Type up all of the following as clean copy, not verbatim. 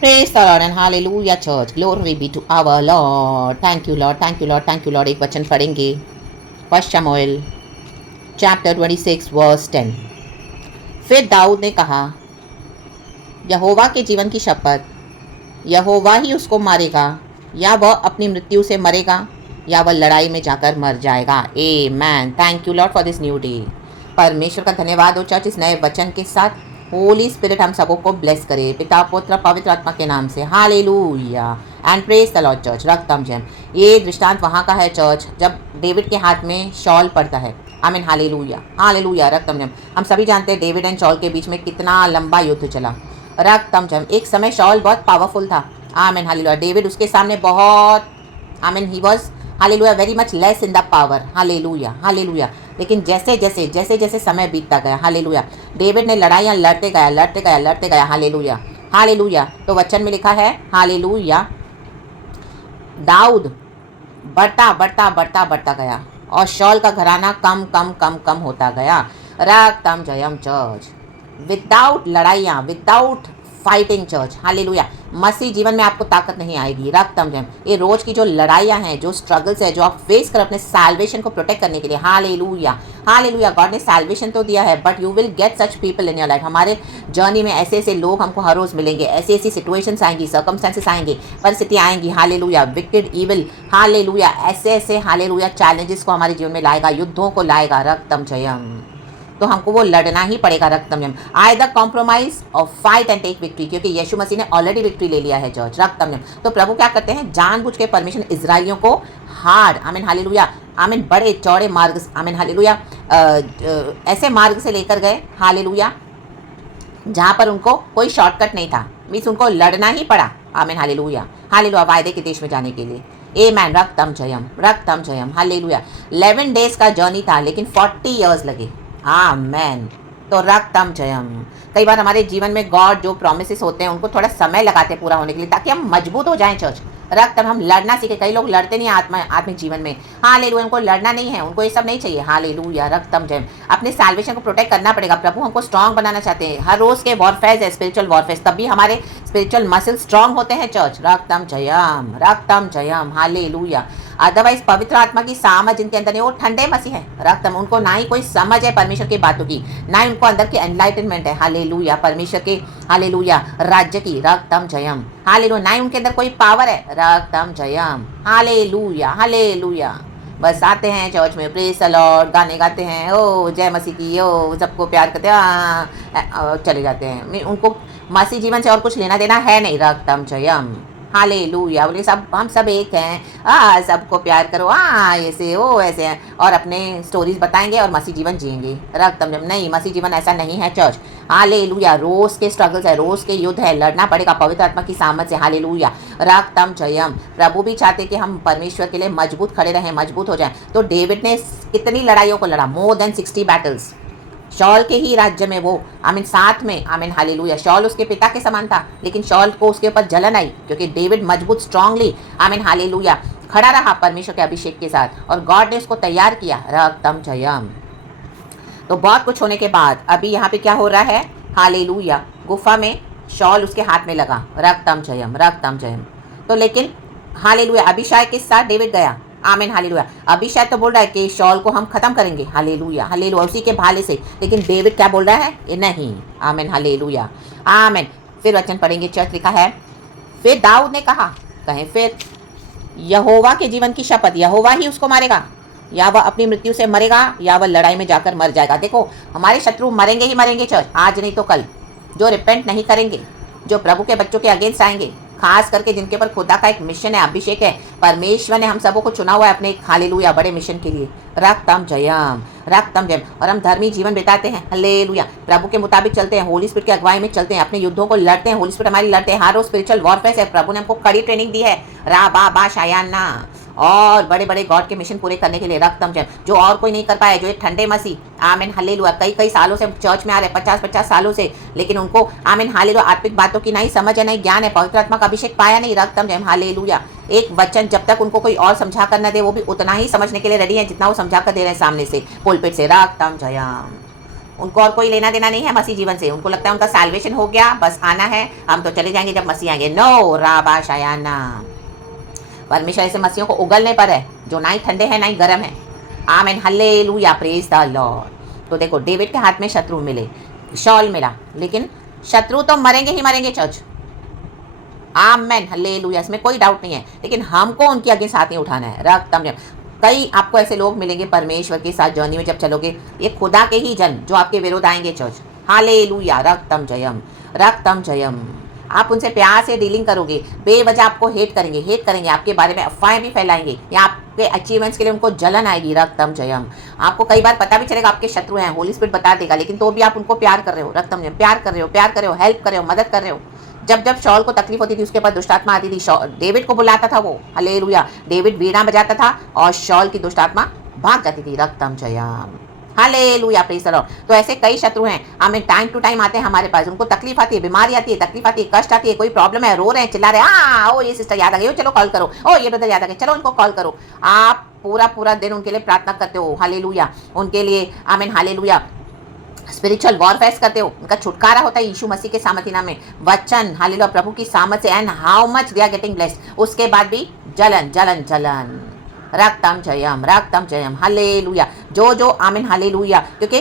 Praise the Lord and hallelujah church. Glory be to our Lord. Thank you Lord, thank you Lord, thank you Lord. एक वचन पढ़ेंगे first शमूएल chapter 26 verse 10। फिर दाऊद ने कहा, यहोवा के जीवन की शपथ, यहोवा ही उसको मारेगा, या वह अपनी मृत्यु से मरेगा, या वह लड़ाई में जाकर मर जाएगा। Amen. Thank you Lord for this new day. परमेश्वर का धन्यवाद हो चर्च इस नए वचन के साथ। होली स्पिरिट हम सबों को ब्लेस करे, पिता पुत्र पवित्र आत्मा के नाम से। Hallelujah and praise the Lord church. रक्तम जैम। ये दृष्टांत वहाँ का है चर्च, जब डेविड के हाथ में शॉल पड़ता है। आमीन। Hallelujah hallelujah. रक्तम जैम। हम सभी जानते हैं डेविड एंड शॉल के बीच में कितना लंबा युद्ध चला। रक्तम जैम। एक समय शॉल बहुत पावरफुल था। आमीन। हालेलुया। डेविड उसके सामने बहुत, आमीन, he was hallelujah very much less in the power. Hallelujah hallelujah. लेकिन जैसे जैसे जैसे जैसे समय बीतता गया, हालेलुया, डेविड ने लड़ाइयाँ लड़ते गया लड़ते गया लड़ते गया। Hallelujah hallelujah. तो वचन में लिखा है, हालेलुया, दाऊद बढ़ता बढ़ता बढ़ता बढ़ता गया और शॉल का घराना कम कम कम कम होता गया। रक्तम जयम चर्च। विदाउट लड़ाइयाँ, विदाउट फाइटिंग चर्च, हालेलुया, मसीह जीवन में आपको ताकत नहीं आएगी। रक्तम जयम। ये रोज की जो लड़ाइयाँ हैं, जो स्ट्रगल्स है, जो आप फेस कर अपने सैल्वेशन को प्रोटेक्ट करने के लिए, हालेलुया हालेलुया। गॉड ने सैल्वेशन तो दिया है, but you will get such people in your life. हमारे जर्नी में ऐसे ऐसे लोग हमको हर रोज मिलेंगे, ऐसी ऐसी सिचुएशंस आएंगी, सर्कमस्टेंसेस आएंगे, परिस्थितियाँ आएंगी, हालेलुया, विकेड इविल, हालेलुया, ऐसे ऐसे हालेलुया चैलेंजेस को हमारे जीवन में लाएगा, युद्धों को लाएगा। रक्तम जयम। तो हमको वो लड़ना ही पड़ेगा। रक्तम जयम। आइदर कॉम्प्रोमाइज और फाइट एंड टेक विक्ट्री, क्योंकि यीशु मसीह ने ऑलरेडी विक्ट्री ले लिया है चर्च। रक्तम जयम। तो प्रभु क्या करते हैं, जानबूझ के परमिशन इजराइलियों को हार्ड, आमीन हालेलुया, आमीन, बड़े चौड़े मार्ग, आमीन हालेलुया, ऐसे मार्ग से लेकर गए, हालेलुया, जहाँ पर उनको कोई शॉर्टकट नहीं था। मीन्स उनको लड़ना ही पड़ा। आमीन हालेलुया हालेलुया, वायदे के देश में जाने के लिए। आमेन। रक्तम जयम रक्तम जयम। हालेलुया। 11 डेज का जर्नी था, लेकिन 40 ईयर्स लगे। आमेन। तो रक्तम जयम। कई बार हमारे जीवन में गॉड जो प्रॉमिसेस होते हैं उनको थोड़ा समय लगाते हैं पूरा होने के लिए, ताकि हम मजबूत हो जाएं चर्च। रक्तम, हम लड़ना सीखे। कई लोग लड़ते नहीं आत्मिक जीवन में। हालेलुया। उनको लड़ना नहीं है, उनको ये सब नहीं चाहिए। हालेलुया। रक्तम जयम। अपने सैल्वेशन को प्रोटेक्ट करना पड़ेगा। प्रभु हमको स्ट्रांग बनाना चाहते हैं। हर रोज के वॉरफेयर है, स्पिरिचुअल वॉरफेयर, तभी हमारे स्पिरिचुअल मसल स्ट्रांग होते हैं चर्च। रक्तम जयम रक्तम जयम। हालेलुया। अदरवाइज पवित्र आत्मा की सामझ जिनके अंदर है वो ठंडे मसीह है। रक्तम, उनको ना ही कोई समझ है परमेश्वर की बातों की, ना ही उनको अंदर की एनलाइटनमेंट है, हालेलुया, परमेश्वर के हालेलुया राज्य की। रक्तम जयम हालेलुया। ना ही उनके अंदर कोई पावर है। रक्तम जयम हालेलुया हालेलुया। बस आते हैं चर्च में, प्रेज द लॉर्ड, गाने गाते हैं, ओ जय मसीह की, ओ सबको प्यार करते हैं, चले जाते हैं। उनको मसीह जीवन से और कुछ लेना देना है नहीं। रक्तम जयम हालेलुया। बोले सब, हम सब एक हैं, सबको प्यार करो, ऐसे ओ ऐसे हैं, और अपने स्टोरीज बताएंगे और मसीह जीवन जिएंगे। रक्तम जयम। नहीं, मसीह जीवन ऐसा नहीं है चर्च। हालेलुया। रोज के स्ट्रगल्स है, रोज के युद्ध है, लड़ना पड़ेगा पवित्र आत्मा की सामर्थ से। हालेलुया। रक्तम जयम। प्रभु भी चाहते कि हम परमेश्वर के लिए मजबूत खड़े रहें, मजबूत हो जाएं। तो डेविड ने कितनी लड़ाइयों को लड़ा, मोर देन 60 बैटल्स। शॉल के ही राज्य में वो, आमीन, साथ में, आमीन हालेलुया, शॉल उसके पिता के समान था, लेकिन शॉल को उसके ऊपर जलन आई, क्योंकि डेविड मजबूत स्ट्रांगली, आमीन हालेलुया, खड़ा रहा परमेश्वर के अभिषेक के साथ, और गॉड ने उसको तैयार किया। रक्तम जयम। तो बहुत कुछ होने के बाद अभी यहाँ पे क्या हो रहा है, हालेलुया, गुफा में शॉल उसके हाथ में लगा। रक्तम जयम रक्तम जयम। तो लेकिन हालेलुया, अभिषाय के साथ डेविड गया। आमीन हालेलुया। अभिषाय तो बोल रहा है कि शॉल को हम खत्म करेंगे, हालेलुया हालेलुया, उसी के भाले से। लेकिन डेविड क्या बोल रहा है, ये नहीं। आमीन हालेलुया आमीन। फिर वचन पढ़ेंगे चर्च, लिखा है, फिर दाऊद ने कहा, कहें फिर, यहोवा के जीवन की शपथ, यहोवा ही उसको मारेगा, या वह अपनी मृत्यु से मरेगा, या वह लड़ाई में जाकर मर जाएगा। देखो, हमारे शत्रु मरेंगे ही मरेंगे चर्च, आज नहीं तो कल। जो रिपेंट नहीं करेंगे, जो प्रभु के बच्चों के अगेंस्ट आएंगे, खास करके जिनके पर खुदा का एक मिशन है, अभिषेक है, परमेश्वर ने हम सबों को चुना हुआ है अपने हालेलुया बड़े मिशन के लिए। रक्तम जयम रक्तम जयम। और हम धर्मी जीवन बिताते हैं, हालेलुया, प्रभु के मुताबिक चलते हैं, होली स्पिरिट की अगुवाई में चलते हैं, अपने युद्धों को लड़ते हैं, होली स्पिरिट हमारी लड़ते हैं। हर रोज स्पिरिचुअल वॉरफेयर है, प्रभु ने हमको कड़ी ट्रेनिंग दी है, रा बा बा शायाना, और बड़े बड़े गॉड के मिशन पूरे करने के लिए। रक्तम जयम। जो और कोई नहीं कर पाए, जो एक ठंडे मसीह, आमीन हालेलुया, कई कई सालों से चर्च में आ रहे, 50-50 सालों से, लेकिन उनको, आमीन हालेलुया, आत्मिक बातों की नहीं समझ है, नहीं ज्ञान है, पवित्र आत्मा का अभिषेक पाया नहीं। रक्तम जयम हालेलुया। एक वचन जब तक उनको कोई और समझा कर न दे, वो भी उतना ही समझने के लिए रेडी है जितना वो समझा कर दे रहे हैं सामने से, पुलपिट से। रक्तम जयम। उनको और कोई लेना देना नहीं है मसीह जीवन से। उनको लगता है उनका सैल्वेशन हो गया, बस आना है, हम तो चले जाएंगे जब मसीह आएंगे। नो राबा शायाना, परमेश्वर ऐसे मसीहों को उगलने पर है जो ना ही ठंडे हैं ना ही गर्म है। आमेन, हालेलुया, प्रेज द लॉर्ड। तो देखो डेविड के हाथ में शत्रु मिले, शॉल मिला, लेकिन शत्रु तो मरेंगे ही मरेंगे चर्च। आमेन, हालेलुया, इसमें कोई डाउट नहीं है, लेकिन हमको उनके आगे साथ नहीं उठाना है। रक्त कई आपको ऐसे लोग मिलेंगे परमेश्वर के साथ जर्नी में जब चलोगे, ये खुदा के ही जन जो आपके विरोध आएंगे चर्च। हालेलुया, रक्तम जयम, रक्तम जयम। आप उनसे प्यार से डीलिंग करोगे, बेवजह आपको हेट करेंगे, आपके बारे में अफवाहें भी फैलाएंगे, या आपके अचीवमेंट्स के लिए उनको जलन आएगी। रक्तम जयम। आपको कई बार पता भी चलेगा आपके शत्रु हैं, होली स्पिरिट बता देगा, लेकिन तो भी आप उनको प्यार कर रहे हो। रक्तम जयम, प्यार कर रहे हो, हेल्प कर रहे हो, मदद कर रहे हो। जब जब शॉल को तकलीफ होती थी, उसके पास दुष्टात्मा आती थी, डेविड को बुलाता था वो। हालेलुया, डेविड वीणा बजाता था और शॉल की दुष्टात्मा भाग जाती थी। रक्तम जयम, हालेलुया, प्रेज़ द लॉर्ड। तो ऐसे कई शत्रु हैं, हमें टाइम टू टाइम आते हैं हमारे पास, उनको तकलीफ आती है, बीमारी आती है, तकलीफ आती है, कष्ट आती है, कोई प्रॉब्लम है, रो रहे हैं, चिल्ला रहे हैं, ओ ये सिस्टर याद आ गई, चलो कॉल करो, ओ ये ब्रदर याद आ गए, चलो उनको कॉल करो। आप पूरा दिन उनके लिए प्रार्थना करते हो। हालेलुया, उनके लिए आमीन, हालेलुया, स्पिरिचुअल वॉरफेयर करते हो। उनका छुटकारा होता है यीशु मसीह के सामर्थ्य नाम में, वचन, हालेलुया, प्रभु की सामर्थ से, and how much they are getting blessed. उसके बाद भी जलन जलन जलन। रक्तम जयम, हालेलुया। जो आमीन, हालेलुया, क्योंकि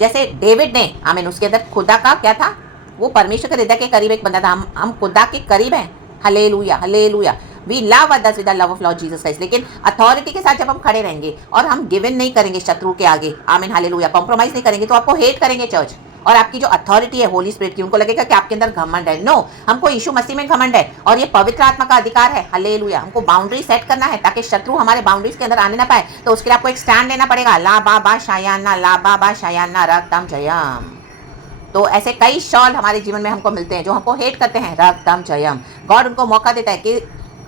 जैसे डेविड ने आमीन, उसके अंदर खुदा का क्या था, वो परमेश्वर के हृदय के करीब एक बंदा था। हम खुदा के करीब हैं। Hallelujah, hallelujah. We love others with the love of Lord Jesus Christ. लेकिन अथॉरिटी के साथ जब हम खड़े रहेंगे और हम गिव इन नहीं करेंगे शत्रु के आगे, आमीन, हालेलुया, कॉम्प्रोमाइज नहीं करेंगे, तो आपको हेट करेंगे चर्च। और आपकी जो अथॉरिटी है होली स्पिरिट की, उनको लगेगा कि आपके अंदर घमंड है। नो, हमको यीशु मसीह में घमंड है, और ये पवित्र आत्मा का अधिकार है। हालेलुया, हमको बाउंड्री सेट करना है ताकि शत्रु हमारे बाउंड्रीज के अंदर आने ना पाए। तो उसके लिए आपको एक स्टैंड लेना पड़ेगा। ला बाबा शायाना, रक्तम जयम। तो ऐसे कई शॉल हमारे जीवन में हमको मिलते हैं जो हमको हेट करते हैं। रक्तम जयम। गॉड उनको मौका देता है कि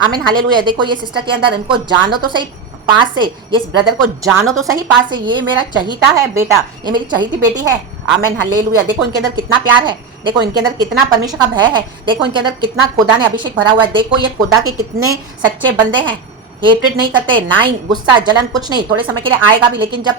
आमीन, हालेलुया, देखो ये सिस्टर के अंदर, इनको जानो तो सही पास से, ये ब्रदर को जानो तो सही पास से, ये मेरा चहीता है बेटा, ये मेरी चहीती बेटी है। आमीन, हालेलुया। देखो इनके अंदर कितना प्यार है, देखो इनके अंदर कितना परमेश्वर का भय है, देखो इनके अंदर कितना खुदा ने अभिषेक भरा हुआ है, देखो ये खुदा के कितने सच्चे बंदे हैं। हेट्रेड नहीं करते, ना ही गुस्सा जलन, कुछ नहीं। थोड़े समय के लिए आएगा भी, लेकिन जब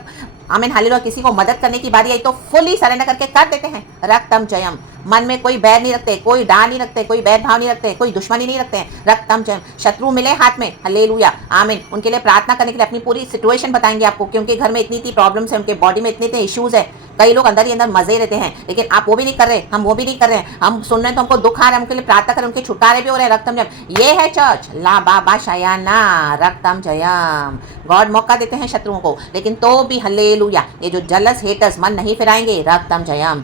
आमीन, हालेलुया, किसी को मदद करने की बारी आई तो फुली सरेंडर करके कर देते हैं। रक्तम जयम। मन में कोई बैर नहीं रखते, कोई डाल नहीं रखते, कोई बैर भाव नहीं रखते, कोई दुश्मनी नहीं रखते हैं। रक्तम जयम। शत्रु मिले हाथ में, हालेलुया, आमीन, उनके लिए प्रार्थना करने के लिए अपनी पूरी सिचुएशन बताएंगे आपको कि उनके घर में इतनी प्रॉब्लम्स है, उनके बॉडी में इतने इश्यूज है। कई लोग अंदर ही अंदर मजे रहते हैं, लेकिन आप वो भी नहीं कर रहे, हम वो भी नहीं कर रहे हैं। हम सुन रहे हैं तो हमको दुख आ रहा है, उनके लिए प्रार्थना करें, उनके छुटकारे भी हो रहे हैं। रक्तम जयम, ये है चर्च। ला बाबा शायाना, रक्तम जयम। गॉड मौका देते हैं शत्रुओं को, लेकिन तो भी हालेलुया, ये जो जलस हेटर्स मन नहीं फिराएंगे। रक्तम जयम।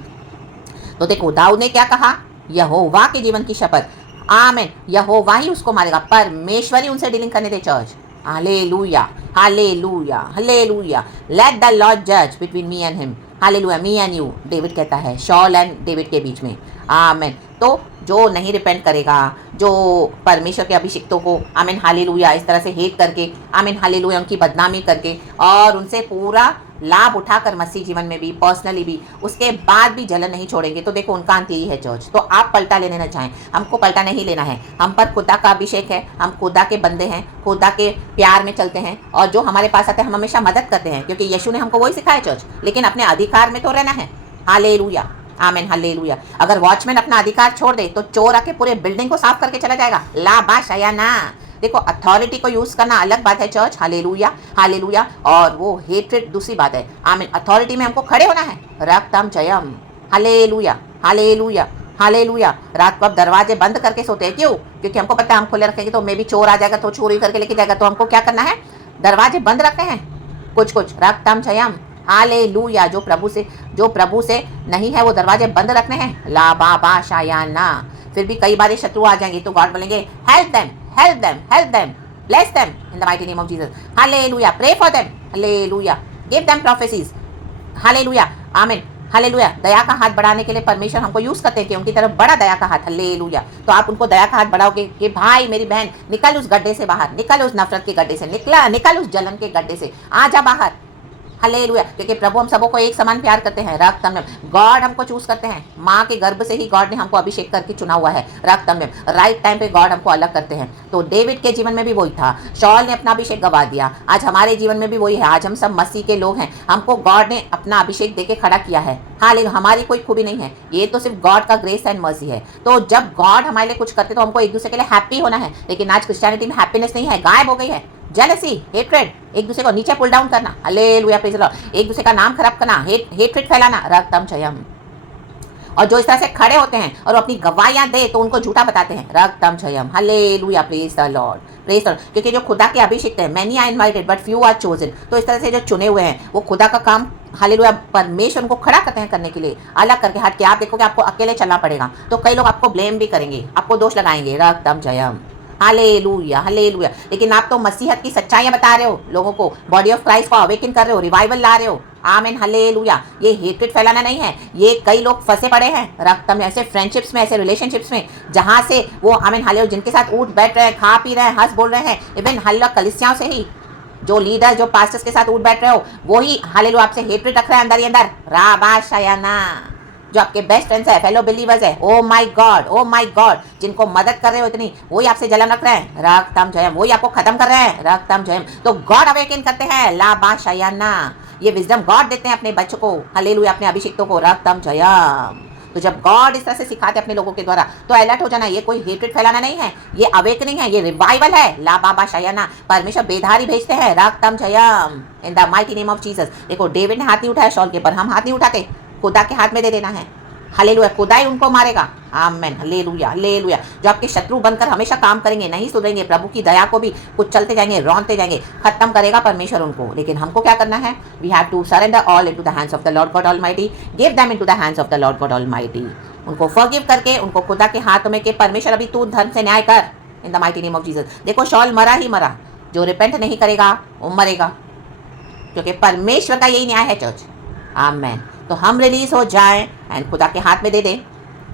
तो देखो दाऊद ने क्या कहा, यहोवा के जीवन की शपथ, आमीन, यहोवा ही उसको मारेगा, परमेश्वर ही उनसे डीलिंग करने दे church. Hallelujah, hallelujah, hallelujah. Let the Lord जज between me and him. Hallelujah, me and you, David कहता है, शॉल एंड डेविड के बीच में। आमीन। तो जो नहीं रिपेंट करेगा, जो परमेश्वर के अभिषिक्तों को आमीन, हालेलुया, इस तरह से हेट करके, आमीन, हालेलुया, उनकी बदनामी करके और उनसे पूरा लाभ उठाकर मसीह जीवन में भी, पर्सनली भी, उसके बाद भी जलन नहीं छोड़ेंगे, तो देखो उनका अंत यही है चर्च। तो आप पलटा लेने ना चाहें, हमको पलटा नहीं लेना है। हम पर खुदा का अभिषेक है, हम खुदा के बंदे हैं, खुदा के प्यार में चलते हैं, और जो हमारे पास आते हैं हम हमेशा मदद करते हैं, क्योंकि यीशु ने हमको वही सिखाया चर्च। लेकिन अपने अधिकार में तो रहना है। हालेलुया, आमीन, हालेलुया। अगर वॉचमैन अपना अधिकार छोड़ दे तो चोर आके पूरे बिल्डिंग को साफ करके चला जाएगा। ला बा शायाना। देखो अथॉरिटी को यूज करना अलग बात है चर्च, हालेलुया, हालेलुया, और वो हेट्रेड दूसरी बात है। आमीन, अथॉरिटी में हमको खड़े होना है। रक्तम जयम, हालेलुया, हालेलुया, हालेलुया। रात को आप दरवाजे बंद करके सोते हैं, क्यों? क्योंकि हमको पता है हम खुले रखेंगे तो मे भी चोर आ जाएगा, तो चोरी करके लेके जाएगा। तो हमको क्या करना है, दरवाजे बंद रखने हैं कुछ कुछ। रक्तम जयम, हालेलुया। जो प्रभु से नहीं है वो दरवाजे बंद रखने हैं। ला बाबा शायाना। फिर भी कई बार शत्रु आ जाएंगे तो गॉड बोलेंगे, help them, help them, help them, bless them in the mighty name of Jesus. Hallelujah, pray for them, hallelujah, give them prophecies, hallelujah, आमीन, हालेलुया। दया का हाथ बढ़ाने के लिए परमेश्वर हमको यूज करते हैं कि उनकी तरफ बड़ा दया का हाथ, हालेलुया। तो आप उनको दया का हाथ बढ़ाओगे कि भाई मेरी बहन निकल उस गड्ढे से बाहर, निकल उस नफरत के गड्ढे से, निकल उस जलन के गड्ढे से, आ जा बाहर। हालेलुया, क्योंकि प्रभु हम सबों को एक समान प्यार करते हैं। रक्तम में गॉड हमको चूज करते हैं, माँ के गर्भ से ही गॉड ने हमको अभिषेक करके चुना हुआ है। रक्तम में राइट टाइम पे गॉड हमको अलग करते हैं। तो डेविड के जीवन में भी वही था, शॉल ने अपना अभिषेक गवा दिया, आज हमारे जीवन में भी वही है। आज हम सब मसीह के लोग हैं, हमको गॉड ने अपना अभिषेक देके खड़ा किया है। हालेलुया, हमारी कोई खूबी नहीं है, ये तो सिर्फ गॉड का ग्रेस एंड मर्सी है। तो जब गॉड हमारे लिए कुछ करते तो हमको एक दूसरे के लिए हैप्पी होना है। लेकिन आज क्रिश्चियनिटी में हैप्पीनेस नहीं है, गायब हो गई है। जेलसी, हेट्रेड, एक दूसरे को नीचे पुल डाउन करना, हालेलुया प्रेज़ द लॉर्ड, एक दूसरे का नाम खराब करना, हेट्रेड फैलाना, रक्तम जयम। और जो इस तरह से खड़े होते हैं और अपनी गवाहियां दे तो उनको झूठा बताते हैं, रक्तम जयम, hallelujah praise the Lord, praise the Lord. क्योंकि जो खुदा के अभिषिक्त है, many are invited but few are chosen. तो इस तरह से जो चुने हुए हैं वो खुदा का काम, हालेलुया, परमेश्वर उनको खड़ा करते हैं करने के लिए, अलग करके हट के। आप देखोगे आपको अकेले चलना पड़ेगा, तो कई लोग आपको ब्लेम भी करेंगे, आपको दोष लगाएंगे, रक्तम जयम, हालेलुया हालेलुया। लेकिन आप तो मसीहत की सच्चाइयां बता रहे हो लोगों को, बॉडी ऑफ क्राइस्ट को अवेकन कर रहे हो, रिवाइवल ला रहे हो, आमीन हालेलुया। ये हेट्रेड फैलाना नहीं है। ये कई लोग फंसे पड़े हैं रक्त में, ऐसे फ्रेंडशिप्स में, ऐसे रिलेशनशिप्स में, जहां से वो आमीन हालेलुया जिनके साथ उठ बैठ रहे हैं, खा पी रहे हैं, हंस बोल रहे हैं, इवन हालेलुया कलीसियाओं से ही जो लीडर, जो पास्टर्स के साथ उठ बैठ रहे हो, वो ही हालेलुया आपसे हेट्रेड रख रहे हैं अंदर ही अंदर, राबा शयाना। जो आपके बेस्ट फ्रेंड्स है, फेलो बिलीवर्स है, ओ माय गॉड, जिनको मदद कर रहे हो इतनी, वही आपसे जलन रख रहे हैं, रक्तम जयम, वही आपको खत्म कर रहे हैं, रक्तम जयम। तो गॉड अवेकन करते हैं, ला बा शयाना, ये विजडम गॉड देते हैं अपने बच्चों को, हालेलुया, अपने अभिषिक्तों को, रक्तम जयम। तो जब गॉड इस तरह से सिखाते अपने लोगों के द्वारा, तो अलर्ट हो जाना। ये कोई हेट्रेड फैलाना नहीं है, ये अवेकनिंग है, ये रिवाइवल है, ला बाबा शयाना। परमेश्वर बेधारी भेजते हैं, रक्तम जयम, in the mighty name of Jesus. देखो डेविड ने हाथ नहीं उठाया शॉल के, पर हम हाथ नहीं उठाते, खुदा के हाथ में दे देना है, हालेलुया, खुदा ही उनको मारेगा, आमेन, हालेलुया हालेलुया। जो आपके शत्रु बनकर हमेशा काम करेंगे, नहीं सुधरेंगे, प्रभु की दया को भी कुछ चलते जाएंगे, रौंदते जाएंगे, खत्म करेगा परमेश्वर उनको। लेकिन हमको क्या करना है? We have to surrender all into the hands of the Lord God almighty, give them into the hands of the Lord God almighty. उनको फॉरगिव करके उनको खुदा के हाथों में के, परमेश्वर अभी तू धर्म से न्याय कर, इन the mighty name of Jesus. देखो शॉल मरा ही मरा, जो रिपेंट नहीं करेगा वो मरेगा, क्योंकि परमेश्वर का यही न्याय है चर्च, आमेन। तो हम रिलीज हो जाएं एंड खुदा के हाथ में दे दें,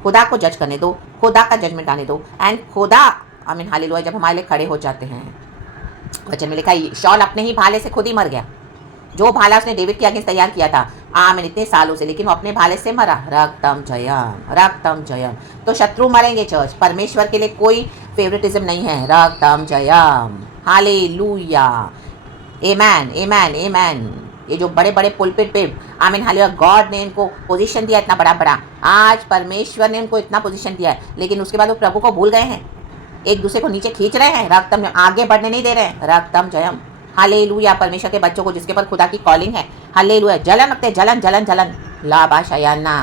खुदा को जज करने दो, खुदा का जजमेंट आने दो, एंड खुदा, आमीन हालेलुया, जब हमारे लिए खड़े हो जाते हैं। वचन में लिखा है शॉल अपने ही भाले से खुद ही मर गया, जो भाला उसने डेविड के अगेंस्ट तैयार किया था, आमीन, इतने सालों से, लेकिन वो अपने भाले से मरा, रक्तम जयम, रक्तम जयम। तो शत्रु मरेंगे चर्च, परमेश्वर के लिए कोई फेवरेटिज्म नहीं है, रक्तम जयम, हालेलुया, आमेन आमेन आमेन। ये जो बड़े बड़े पुलपिट पे, आमीन हालेलुया, गॉड ने इनको पोजीशन दिया इतना बड़ा बड़ा, आज परमेश्वर ने इनको इतना पोजीशन दिया है, लेकिन उसके बाद वो प्रभु को भूल गए हैं, एक दूसरे को नीचे खींच रहे हैं, रक्तम आगे बढ़ने नहीं दे रहे हैं, रक्तम जयम, हालेलुया। परमेश्वर के बच्चों को जिसके पर खुदा की कॉलिंग है, हालेलुया, जलन रखते हैं, जलन जलन जलन, लाबा शयाना,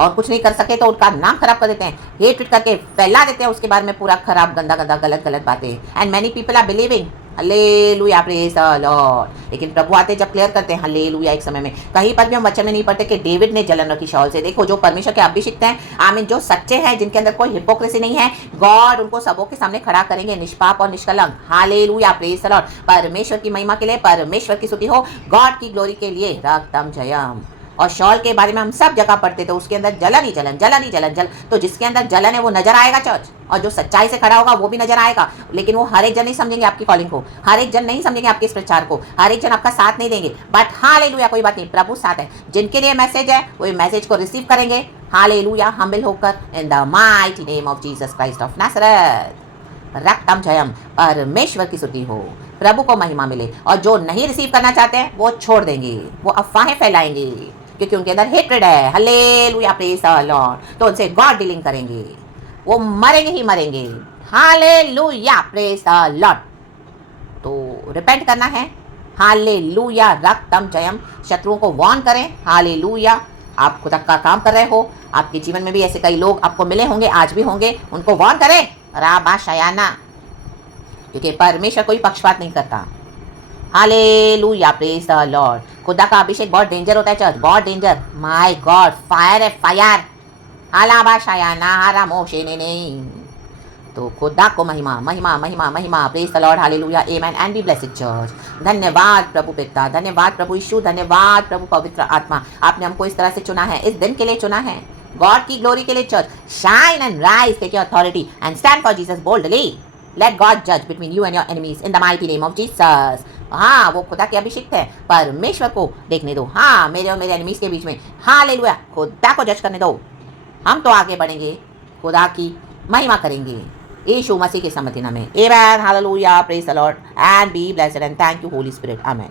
और कुछ नहीं कर सके तो उनका नाम खराब कर देते हैं, हेट करके फैला देते हैं उसके बारे में पूरा खराब, गंदा गंदा, गलत गलत बातें, and many people are believing, hallelujah praise the Lord. लेकिन प्रभु आते जब क्लियर करते हैं, हालेलुया। एक समय में कहीं पर भी हम वचन में नहीं पढ़ते कि डेविड ने जलन रखी शॉल से। देखो जो परमेश्वर के अभिषिक्त हैं, आमीन, जो सच्चे हैं, जिनके अंदर कोई हिपोक्रेसी नहीं है, गॉड उनको सबों के सामने खड़ा करेंगे, निष्पाप और निष्कलंक, हालेलुया प्रेज द लॉर्ड। परमेश्वर की महिमा के लिए, परमेश्वर की स्तुति हो, गॉड की ग्लोरी के लिए, रक्तम जयम। और शॉल के बारे में हम सब जगह पढ़ते थे, उसके अंदर जलन ही जलन, जलन ही जलन, जल। तो जिसके अंदर जलन है वो नजर आएगा चर्च, और जो सच्चाई से खड़ा होगा वो भी नजर आएगा। लेकिन वो हर एक जन नहीं समझेंगे आपकी कॉलिंग को, हर एक जन नहीं समझेंगे आपके इस प्रचार को, हर एक जन आपका साथ नहीं देंगे, बट हालेलुया, कोई बात नहीं, प्रभु साथ है। जिनके लिए मैसेज है वो मैसेज को रिसीव करेंगे, हालेलुया, हम्बल होकर, in the mighty name of Jesus Christ of Nazareth, रक्तम जयम। परमेश्वर की स्तुति हो, प्रभु को महिमा मिले। और जो नहीं रिसीव करना चाहते हैं वो छोड़ देंगे, वो अफवाहें फैलाएंगे, क्योंकि उनके अंदर हेट्रेड है, हालेलुया प्रेज द लॉर्ड। तो उनसे गॉड डीलिंग करेंगे, वो मरेंगे ही मरेंगे, हालेलुया प्रेज द लॉर्ड। तो रिपेंट करना है, हालेलुया, रक्तम जयम। शत्रुओं को वार्न करें, हालेलुया। आप खुदा का काम कर रहे हो, आपके जीवन में भी ऐसे कई लोग आपको मिले होंगे, आज भी होंगे, उनको वार्न करें, राबा शयाना, क्योंकि परमेश्वर कोई पक्षपात नहीं करता, हालेलुया प्रेज द लॉर्ड। खुदा का अभिषेक बहुत डेंजर होता है चर्च, बहुत डेंजर, माय गॉड, फायर है फायर, हालाबा शयाना, हारा मोशे ने नहीं। तो खुदा को महिमा महिमा महिमा महिमा, praise the Lord, hallelujah, amen, and be blessed church. धन्यवाद प्रभु पिता, धन्यवाद प्रभु यीशु, धन्यवाद प्रभु पवित्र आत्मा, आपने हमको इस तरह से चुना है, इस दिन के लिए चुना है, गॉड की ग्लोरी के लिए church. Shine and rise, take your authority and stand for Jesus boldly. Let God judge between you and your enemies in the mighty name of Jesus. हाँ, वो खुदा के अभिषिक्त है, परमेश्वर को देखने दो। हाँ, मेरे और मेरे एनिमीज के बीच में हालेलुया, खुदा को जज करने दो। हम तो आगे बढ़ेंगे, खुदा की महिमा करेंगे यीशु मसीह के सम्मति नाम में। Amen, hallelujah, praise the Lord and be blessed and thank you Holy Spirit, amen.